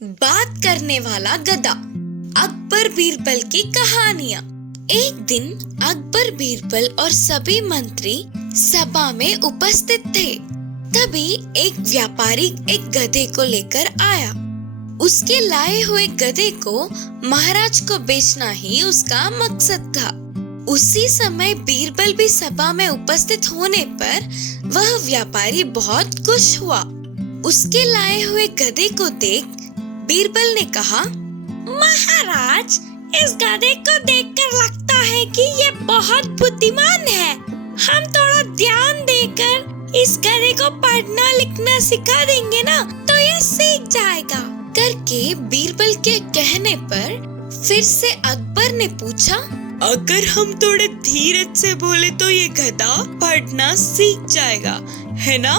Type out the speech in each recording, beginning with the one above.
बात करने वाला गधा। अकबर बीरबल की कहानियाँ। एक दिन अकबर बीरबल और सभी मंत्री सभा में उपस्थित थे। तभी एक व्यापारी एक गधे को लेकर आया। उसके लाए हुए गधे को महाराज को बेचना ही उसका मकसद था। उसी समय बीरबल भी सभा में उपस्थित होने पर वह व्यापारी बहुत खुश हुआ। उसके लाए हुए गधे को देख बीरबल ने कहा, महाराज, इस गधे को देखकर लगता है कि ये बहुत बुद्धिमान है। हम थोड़ा ध्यान देकर इस गधे को पढ़ना लिखना सिखा देंगे ना, तो ये सीख जाएगा। करके बीरबल के कहने पर फिर से अकबर ने पूछा, अगर हम थोड़े धीरज से बोले तो ये गधा पढ़ना सीख जाएगा, है ना?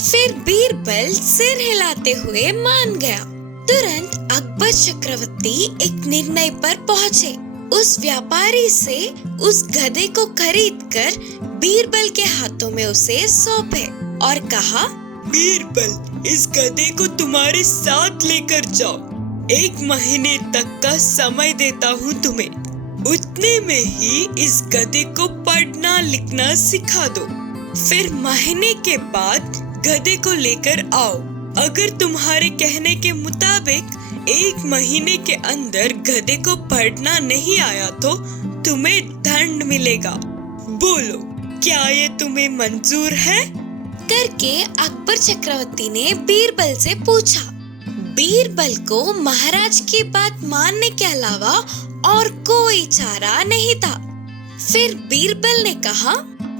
फिर बीरबल सिर हिलाते हुए मान गया। तुरंत अकबर चक्रवर्ती एक निर्णय पर पहुँचे। उस व्यापारी से उस गधे को खरीदकर बीरबल के हाथों में उसे सौंपे और कहा, बीरबल, इस गधे को तुम्हारे साथ लेकर जाओ। 1 महीने तक का समय देता हूँ तुम्हें। उतने में ही इस गधे को पढ़ना लिखना सिखा दो। फिर महीने के बाद गधे को लेकर आओ। अगर तुम्हारे कहने के मुताबिक 1 महीने के अंदर गधे को पढ़ना नहीं आया तो तुम्हें दंड मिलेगा। बोलो, क्या ये तुम्हें मंजूर है? करके अकबर चक्रवर्ती ने बीरबल से पूछा। बीरबल को महाराज की बात मानने के अलावा और कोई चारा नहीं था। फिर बीरबल ने कहा,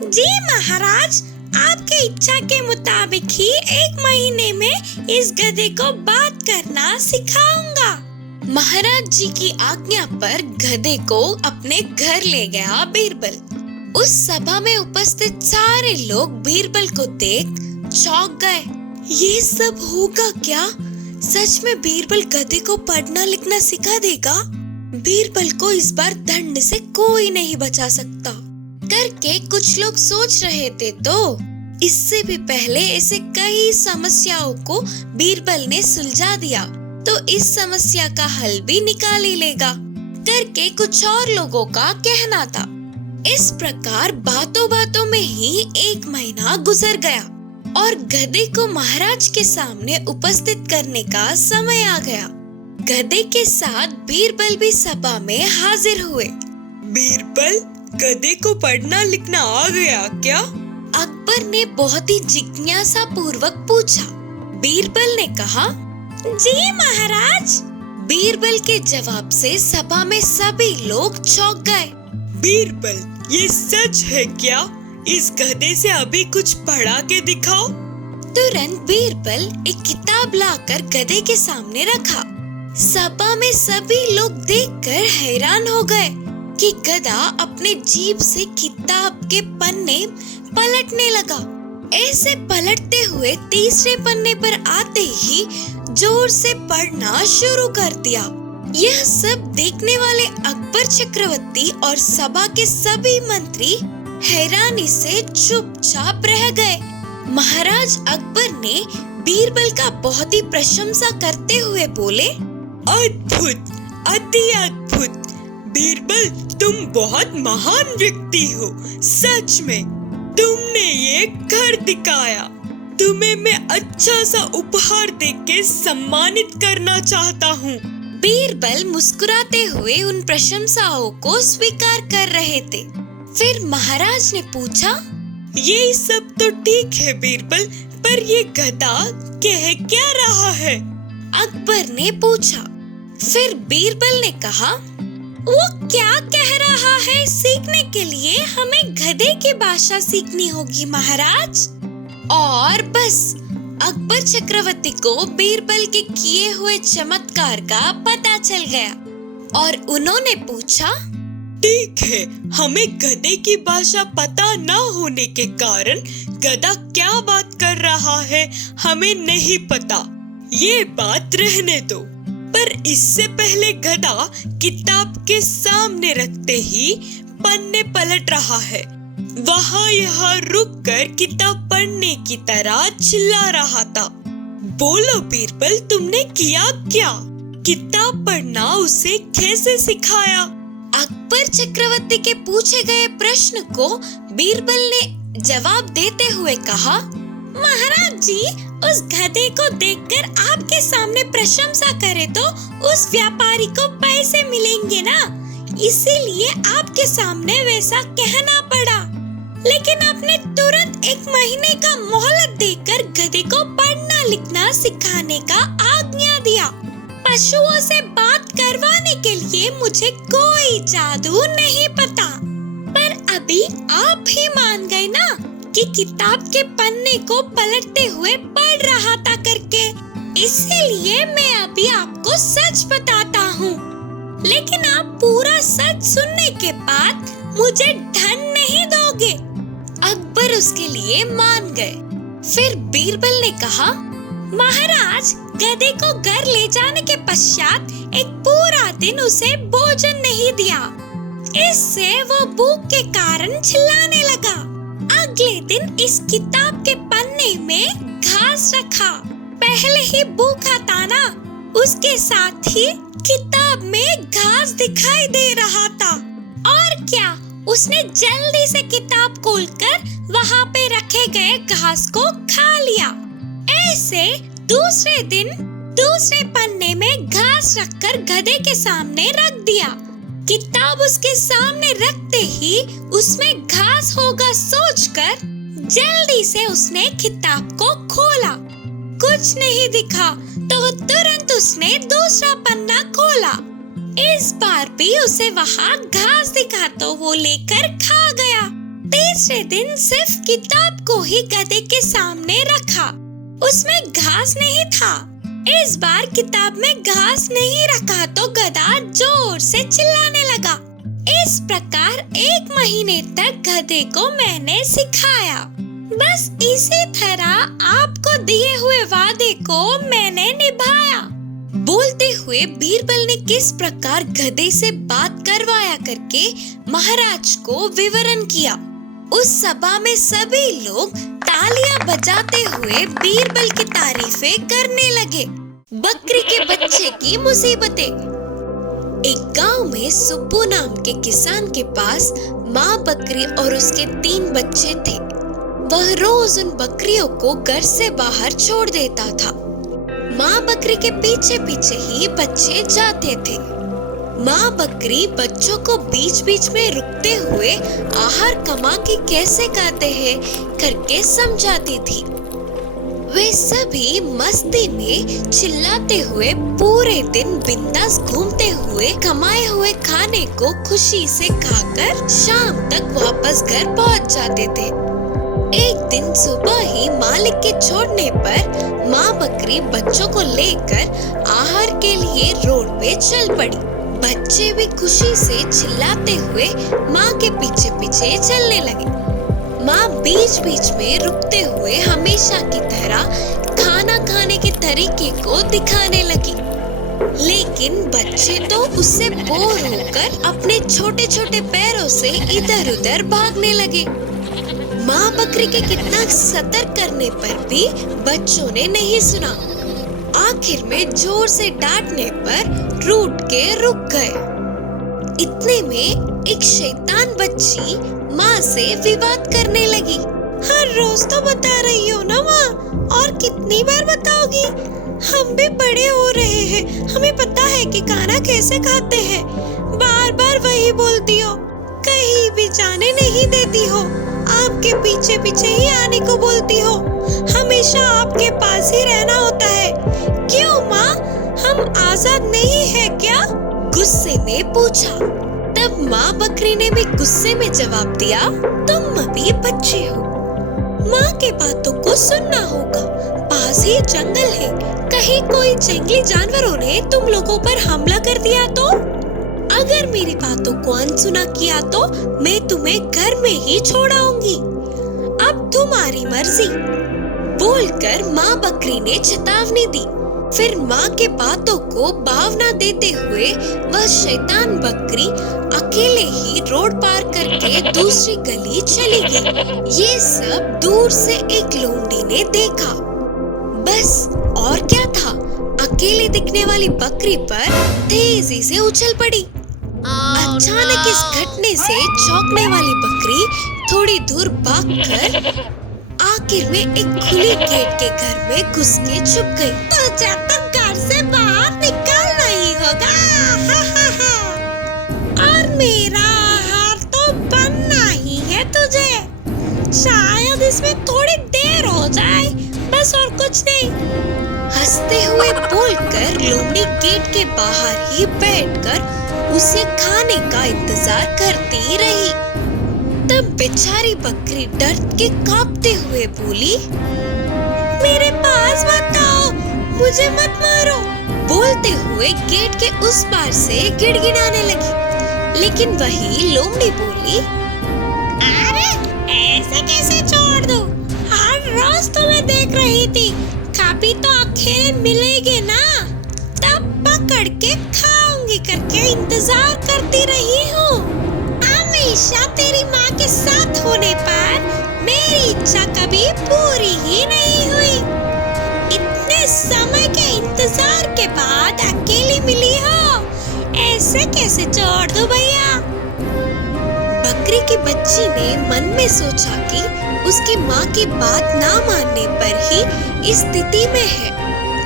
जी महाराज, आपके इच्छा के मुताबिक ही 1 महीने में इस गधे को बात करना सिखाऊंगा। महाराज जी की आज्ञा पर गधे को अपने घर ले गया बीरबल। उस सभा में उपस्थित सारे लोग बीरबल को देख चौंक गए। ये सब होगा क्या? सच में बीरबल गधे को पढ़ना लिखना सिखा देगा? बीरबल को इस बार दंड से कोई नहीं बचा सकता करके कुछ लोग सोच रहे थे। तो इससे भी पहले ऐसे कई समस्याओं को बीरबल ने सुलझा दिया, तो इस समस्या का हल भी निकाल ही लेगा करके कुछ और लोगों का कहना था। इस प्रकार बातों बातों में ही 1 महीना गुजर गया और गधे को महाराज के सामने उपस्थित करने का समय आ गया। गधे के साथ बीरबल भी सभा में हाजिर हुए। बीरबल, गधे को पढ़ना लिखना आ गया क्या? अकबर ने बहुत ही जिज्ञासा पूर्वक पूछा। बीरबल ने कहा, जी महाराज। बीरबल के जवाब से सभा में सभी लोग चौंक गए। बीरबल, ये सच है क्या? इस गधे से अभी कुछ पढ़ा के दिखाओ। तुरंत बीरबल एक किताब लाकर गधे के सामने रखा। सभा में सभी लोग देखकर हैरान हो गए कि गधा अपने जीभ से किताब के पन्ने पलटने लगा। ऐसे पलटते हुए तीसरे पन्ने पर आते ही जोर से पढ़ना शुरू कर दिया। यह सब देखने वाले अकबर चक्रवर्ती और सभा के सभी मंत्री हैरानी से चुपचाप रह गए। महाराज अकबर ने बीरबल का बहुत ही प्रशंसा करते हुए बोले, अद्भुत, अति अद्भुत। बीरबल, तुम बहुत महान व्यक्ति हो। सच में तुमने ये कर दिखाया। तुम्हें मैं अच्छा सा उपहार देके सम्मानित करना चाहता हूँ। बीरबल मुस्कुराते हुए उन प्रशंसाओं को स्वीकार कर रहे थे। फिर महाराज ने पूछा, ये सब तो ठीक है बीरबल, पर ये गधा कह क्या रहा है? अकबर ने पूछा। फिर बीरबल ने कहा, वो क्या कह रहा है सीखने के लिए हमें गधे की भाषा सीखनी होगी महाराज। और बस अकबर चक्रवर्ती को बीरबल के किए हुए चमत्कार का पता चल गया और उन्होंने पूछा, ठीक है, हमें गधे की भाषा पता न होने के कारण गधा क्या बात कर रहा है हमें नहीं पता। ये बात रहने दो। पर इससे पहले गधा किताब के सामने रखते ही पन्ने पलट रहा है। वहाँ यहाँ रुक कर किताब पढ़ने की तरह चिल्ला रहा था, बोलो बीरबल, तुमने किया क्या? किताब पढ़ना उसे कैसे सिखाया? अकबर चक्रवर्ती के पूछे गए प्रश्न को बीरबल ने जवाब देते हुए कहा, महाराज जी, उस गधे को देखकर आपके सामने प्रशंसा करे तो उस व्यापारी को पैसे मिलेंगे ना, इसीलिए आपके सामने वैसा कहना पड़ा। लेकिन आपने तुरंत 1 महीने का मोहलत देकर गधे को पढ़ना लिखना सिखाने का आज्ञा दिया। पशुओं से बात करवाने के लिए मुझे कोई जादू नहीं पता, पर अभी आप ही मान गए ना कि किताब के पन्ने को पलटते हुए पढ़ रहा था करके, इसीलिए मैं अभी आपको सच बताता हूँ। लेकिन आप पूरा सच सुनने के बाद मुझे धन नहीं दोगे। अकबर उसके लिए मान गए। फिर बीरबल ने कहा, महाराज, गधे को घर ले जाने के पश्चात एक पूरा दिन उसे भोजन नहीं दिया। इससे वो भूख के कारण चिल्लाने लगा। अगले दिन इस किताब के पन्ने में घास रखा। पहले ही भूखा था ना, उसके साथ ही किताब में घास दिखाई दे रहा था। और क्या, उसने जल्दी से किताब खोलकर वहाँ पे रखे गए घास को खा लिया। ऐसे दूसरे दिन दूसरे पन्ने में घास रखकर गधे के सामने रख दिया। किताब उसके सामने रखते ही उसमें घास होगा सोचकर जल्दी से उसने किताब को खोला। कुछ नहीं दिखा तो तुरंत उसने दूसरा पन्ना खोला। इस बार भी उसे वहाँ घास दिखा तो वो लेकर खा गया। तीसरे दिन सिर्फ किताब को ही गधे के सामने रखा, उसमें घास नहीं था। इस बार किताब में घास नहीं रखा तो गधा जोर से चिल्लाने लगा। इस प्रकार 1 महीने तक गधे को मैंने सिखाया। बस इसी तरह आपको दिए हुए वादे को मैंने निभाया। बोलते हुए बीरबल ने किस प्रकार गधे से बात करवाया करके महाराज को विवरण किया। उस सभा में सभी लोग तालियां बजाते हुए बीरबल की तारीफें करने लगे। बकरी के बच्चे की मुसीबतें। एक गांव में सुब्बू नाम के किसान के पास माँ बकरी और उसके 3 बच्चे थे। वह रोज उन बकरियों को घर से बाहर छोड़ देता था। माँ बकरी के पीछे पीछे ही बच्चे जाते थे। माँ बकरी बच्चों को बीच बीच में रुकते हुए आहार कमा के कैसे खाते हैं करके समझाती थी। वे सभी मस्ती में चिल्लाते हुए पूरे दिन बिंदास घूमते हुए कमाए हुए खाने को खुशी से खाकर शाम तक वापस घर पहुंच जाते थे। एक दिन सुबह ही मालिक के छोड़ने पर माँ बकरी बच्चों को लेकर आहार के लिए रोड पे चल पड़ी। बच्चे भी खुशी से चिल्लाते हुए माँ के पीछे पीछे चलने लगे। माँ बीच बीच में रुकते हुए हमेशा की तरह खाना खाने के तरीके को दिखाने लगी। लेकिन बच्चे तो उससे बोर होकर अपने छोटे छोटे पैरों से इधर उधर भागने लगे। माँ बकरी के कितना सतर्क करने पर भी बच्चों ने नहीं सुना। आखिर में जोर से डांटने पर रूठ के रुक गए। इतने में एक शैतान बच्ची माँ से विवाद करने लगी। हर रोज तो बता रही हो ना माँ, और कितनी बार बताओगी? हम भी बड़े हो रहे हैं, हमें पता है कि खाना कैसे खाते हैं। बार बार वही बोलती हो, कहीं भी जाने नहीं देती हो, आपके पीछे पीछे ही आने को बोलती हो, हमेशा आपके पास ही रहना होता है। क्यों माँ, हम आजाद नहीं है क्या? गुस्से में पूछा। तब माँ बकरी ने भी गुस्से में जवाब दिया, तुम अभी बच्चे हो, माँ के बातों को सुनना होगा। पास ही जंगल है, कहीं कोई जंगली जानवरों ने तुम लोगों पर हमला कर दिया तो? अगर मेरी बातों को अनसुना किया तो मैं तुम्हें घर में ही छोड़ाऊंगी। अब तुम्हारी मर्जी। बोलकर माँ बकरी ने चेतावनी दी। फिर माँ के बातों को भावना देते हुए वह शैतान बकरी अकेले ही रोड पार करके दूसरी गली चली गई। ये सब दूर से एक लोमड़ी ने देखा। बस और क्या था, अकेले दिखने वाली बकरी पर तेजी से उछल पड़ी। अचानक इस घटने से चौंकने वाली बकरी थोड़ी दूर भागकर आखिर में एक खुली गेट के घर में घुस के छुप गई। तुझे तो घर से बाहर निकलना ही होगा, और मेरा आहार तो बनना ही है तुझे। शायद इसमें थोड़ी देर हो जाए, बस और कुछ नहीं। हंसते हुए बोलकर लोमड़ी गेट के बाहर ही बैठकर उसे खाने का इंतजार करती रही। तब बेचारी बकरी डर के कांपते हुए बोली, मेरे पास मत आओ, मुझे मत मारो। बोलते हुए गेट के उस पार से गिड़गिड़ाने लगी। लेकिन वही लोमड़ी बोली, अरे ऐसे कैसे छोड़ दूं? हर रोज तुम्हें देख रही थी, कभी तो अकेले मिलेगी ना, तब पकड़ के खाऊंगी करके इंतजार करती रही हूँ। हमेशा तेरी माँ के साथ होने पर मेरी इच्छा कभी पूरी ही नहीं हुई। इतने समय के इंतजार के बाद अकेली मिली हो, ऐसे कैसे छोड़ दूं भैया? बकरी की बच्ची ने मन में सोचा कि उसकी माँ की बात ना मानने पर ही इस स्थिति में है,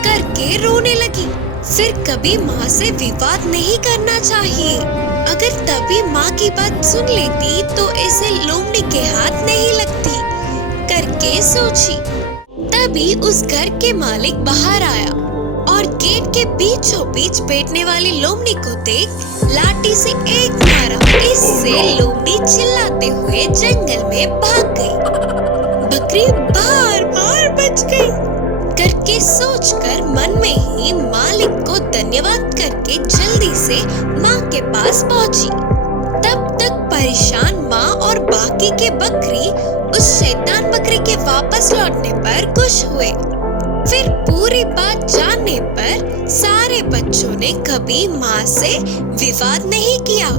करके रोने लगी। फिर कभी माँ से विवाद नहीं करना चाहिए। अगर तभी माँ की बात सुन लेती तो ऐसे लोमड़ी के हाथ नहीं लगती, करके सोची। तभी उस घर के मालिक बाहर आया और गेट के बीचों बीच बैठने वाली लोमड़ी को देख लाठी से एक मारा। इससे लोमड़ी चिल्लाते हुए जंगल में भाग गई। बकरी बार बार बच गई करके सोचकर मन में ही मालिक को धन्यवाद करके जल्दी से माँ के पास पहुंची। तब तक परेशान माँ और बाकी के बकरी उस शैतान बकरी के वापस लौटने पर खुश हुए। फिर पूरी बात जानने पर सारे बच्चों ने कभी माँ से विवाद नहीं किया।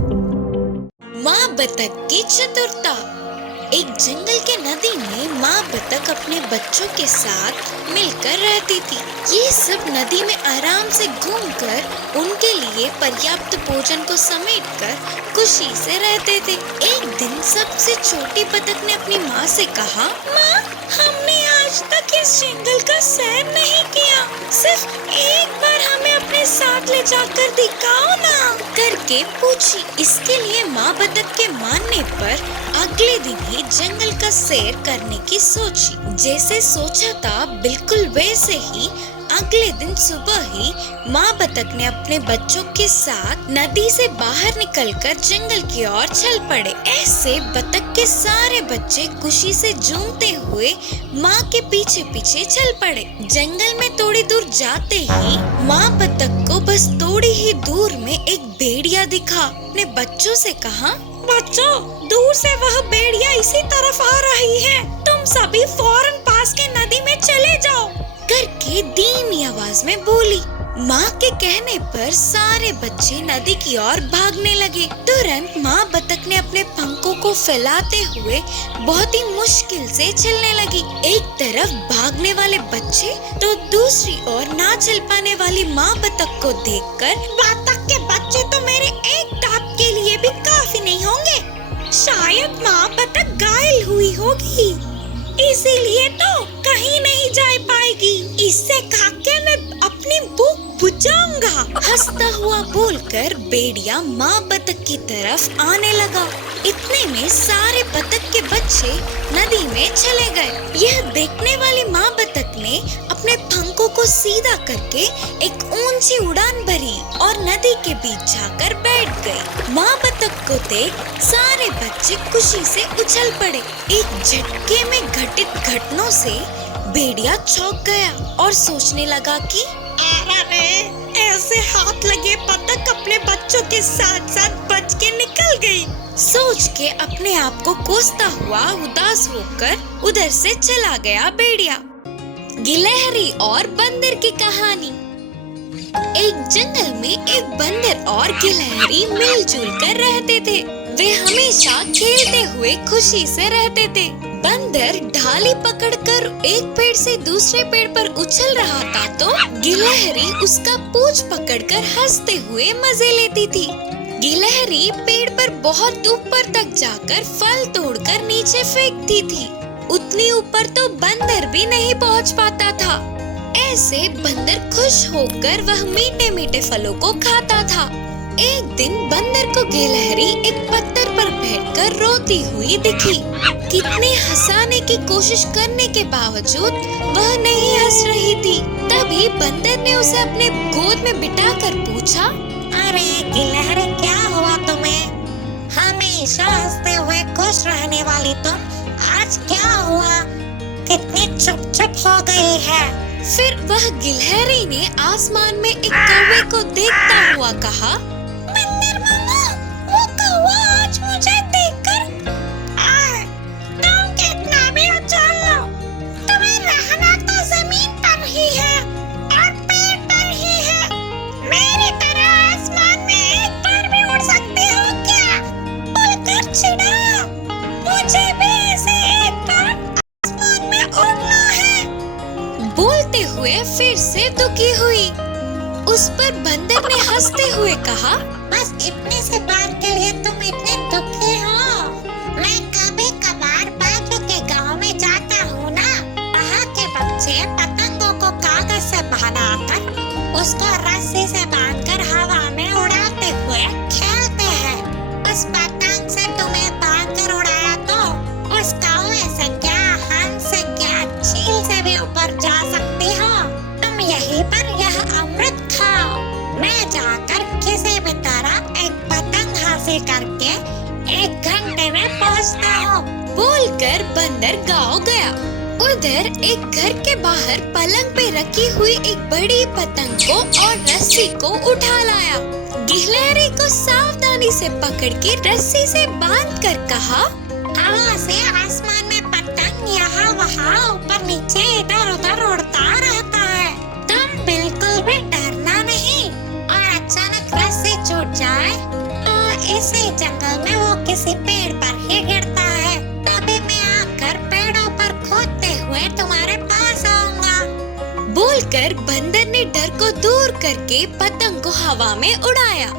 माँ बतख की चतुरता। एक जंगल के नदी में माँ बतख अपने बच्चों के साथ मिलकर रहती थी। ये सब नदी में आराम से घूमकर उनके लिए पर्याप्त भोजन को समेटकर खुशी से रहते थे। एक दिन सबसे छोटी बतख ने अपनी माँ से कहा, माँ, हमने आज तक इस जंगल का सैर नहीं किया, सिर्फ एक बार हमें अपने साथ ले जाकर दिखाओ ना, करके पूछी। इसके लिए माँ बतख के मानने पर अगले दिन ही जंगल का सैर करने की सोची। जैसे सोचा था बिल्कुल वैसे ही अगले दिन सुबह ही माँ बतख ने अपने बच्चों के साथ नदी से बाहर निकलकर जंगल की ओर चल पड़े। ऐसे बतख के सारे बच्चे खुशी से झूमते हुए माँ के पीछे पीछे चल पड़े। जंगल में थोड़ी दूर जाते ही माँ बतख को बस थोड़ी ही दूर में एक भेड़िया दिखा। अपने बच्चों से कहा, बच्चों, दूर से वह भेड़िया इसी तरफ आ रही है, तुम सभी फौरन पास के नदी में चले जाओ, करके धीमी आवाज में बोली। माँ के कहने पर सारे बच्चे नदी की ओर भागने लगे। तुरंत माँ बतख ने अपने पंखों को फैलाते हुए बहुत ही मुश्किल से चलने लगी। एक तरफ भागने वाले बच्चे तो दूसरी ओर ना चल पाने वाली माँ बतख को देखकर, बतख के बच्चे तो मेरे एक टाप के लिए भी काफी नहीं होंगे, शायद माँ बतख घायल हुई होगी, इसीलिए तो कहीं नहीं जा पाएगी, इससे खाके मैं अपनी भूख बुझाऊंगा। हंसता हुआ बोलकर भेड़िया माँ बतख की तरफ आने लगा। इतने में सारे बतख के बच्चे नदी में चले गए। यह देखने वाली माँ बतख ने अपने पंखों को सीधा करके एक ऊंची उड़ान भरी और नदी के बीच जाकर बैठ गई। माँ बतख को देख सारे बच्चे खुशी से उछल पड़े। एक झटके में घटित घटनाओं से भेड़िया चौंक गया और सोचने लगा कि अरे ऐसे हाथ लगे बतख अपने बच्चों के साथ साथ बच के निकल गई। सोच के अपने आप को कोसता हुआ उदास होकर उधर से चला गया भेड़िया। गिलहरी और बंदर की कहानी। एक जंगल में एक बंदर और गिलहरी मिलजुल कर रहते थे। वे हमेशा खेलते हुए खुशी से रहते थे। बंदर ढाली पकड़कर एक पेड़ से दूसरे पेड़ पर उछल रहा था तो गिलहरी उसका पूंछ पकड़कर हंसते हुए मजे लेती थी। गिलहरी पेड़ पर बहुत ऊपर तक जाकर फल तोड़कर नीचे फेंकती थी। उतनी ऊपर तो बंदर भी नहीं पहुंच पाता था। ऐसे बंदर खुश होकर वह मीठे मीठे फलों को खाता था। एक दिन बंदर को गिलहरी एक पत्थर पर बैठकर रोती हुई दिखी। कितने हंसाने की कोशिश करने के बावजूद वह नहीं हंस रही थी। तभी बंदर ने उसे अपने गोद में बिठाकर पूछा, अरे गिलहरी, क्या हुआ तुम्हें? हमेशा हंसते हुए खुश रहने वाली तुम, आज क्या हुआ? कितनी चुप हो गई है? फिर वह गिलहरी ने आसमान में एक कौवे को देखता हुआ कहा, बंदर मामा, वो कौवा आज मुझे देखकर तुम कितना भी उछल लो, तुम्हें रहना तो जमीन पर ही है और पेड़ पर ही है। मेरी तरह आसमान में एक बार भी उड़ सकते हो क्या? बोलकर चिढ़ा, मुझे भी ऐसे एक बार आसमान में उड़ना है। बोलते हुए फिर से दुखी हुई। उस पर बंदर ने हंसते हुए कहा, बस इतने से बात के लिए तुम इतने दुखी हो? मैं कभी कभार बाजू के गांव में जाता हूँ ना, वहाँ के बच्चे पतंगों को कागज से बनाकर उसको रस्सी से बांधकर हवा में उड़ाते हुए खेलते हैं। उस पतंग से तुम्हें बांधकर उड़ाया तो उस कौवे से क्या, हंस से क्या, चील से भी ऊपर जा सकती हो। तुम यहीं पर यह अमृत खाओ। मैं जाकर किसी भी तरह एक पतंग हासिल करके 1 घंटे में पहुंचता हूँ। बोलकर बंदर गांव गया। उधर एक घर के बाहर पलंग पे रखी हुई एक बड़ी पतंग को और रस्सी को उठा लाया। गिलहरी को सावधानी से पकड़ के रस्सी से बांधकर कहा, हवा से आसमान में पतंग यहाँ वहाँ ऊपर नीचे इधर उधर उड़ता रहता है। तुम बिल्कुल भी डरना नहीं, और अचानक रस्सी छूट जाए तो इसी जंगल में वो किसी पेड़ पर ही गिरता है। तभी मैं आकर पेड़ों पर खोदते हुए तुम्हारे पास आऊंगा। बोलकर बंदर ने डर को दूर करके पतंग को हवा में उड़ाया।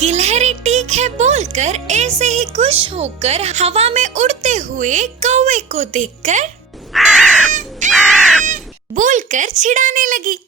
गिलहरी ठीक है बोलकर ऐसे ही खुश होकर हवा में उड़ते हुए कौवे को देखकर बोलकर चिढ़ाने लगी।